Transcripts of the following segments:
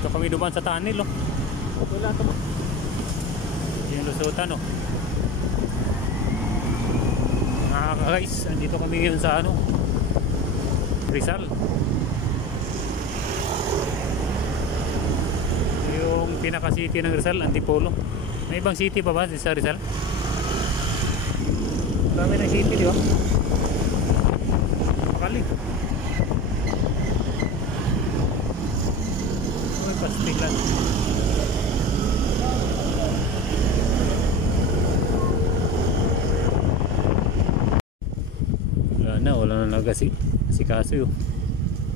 Dito kami dumaan sa tunnel, oh. Wala ito mo. Yung lusutan, oh. Guys, andito kami ngayon sa ano, Rizal. Yung pinaka city ng Rizal, Antipolo. May ibang city pa ba sa Rizal? Dami ng city, di ba? Kali. May pastilan. Wala na kasi kaso yun.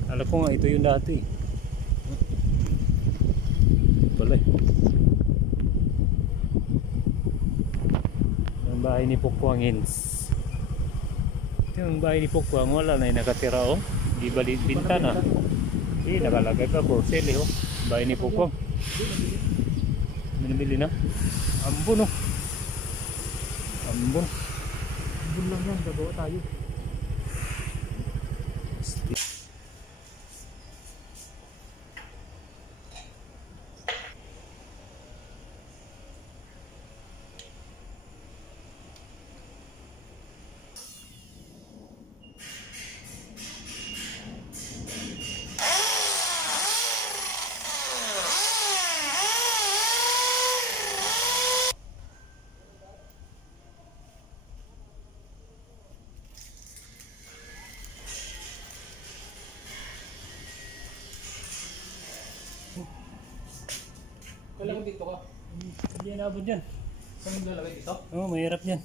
Alam ko nga ito yung dati pala eh. Ang bahay ni Pukwangins. Ito yung bahay ni Pukwang. Wala na yung nakatira, oh. Di bali binta na. Nakalagay ka for sale, oh. Bahay ni Pukwang. Binibili na. Ambon, oh. Ambon lang yan. Gagawa tayo. Kailangan dito ka. Hindi yan abot dyan. Saan yung lalagay dito? Oo, mahirap dyan.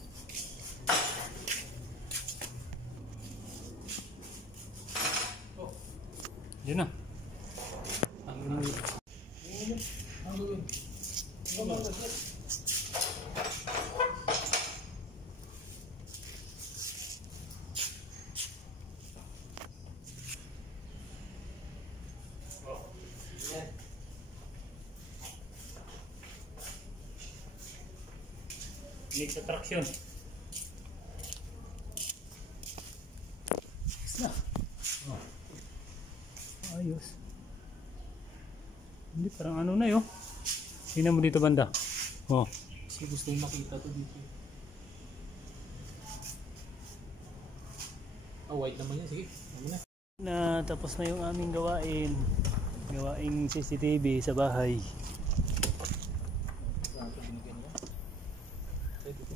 Oh. Diyan na. Ang gawin. Ang gawin. Mix attraction. Na. Oh. Ayos. Hindi, parang ano na yun. Tingnan mo dito banda. Oh. Kasi gusto yung makita to dito. White naman yan. Sige. Tapos na yung aming gawaing CCTV sa bahay. Pwede ko.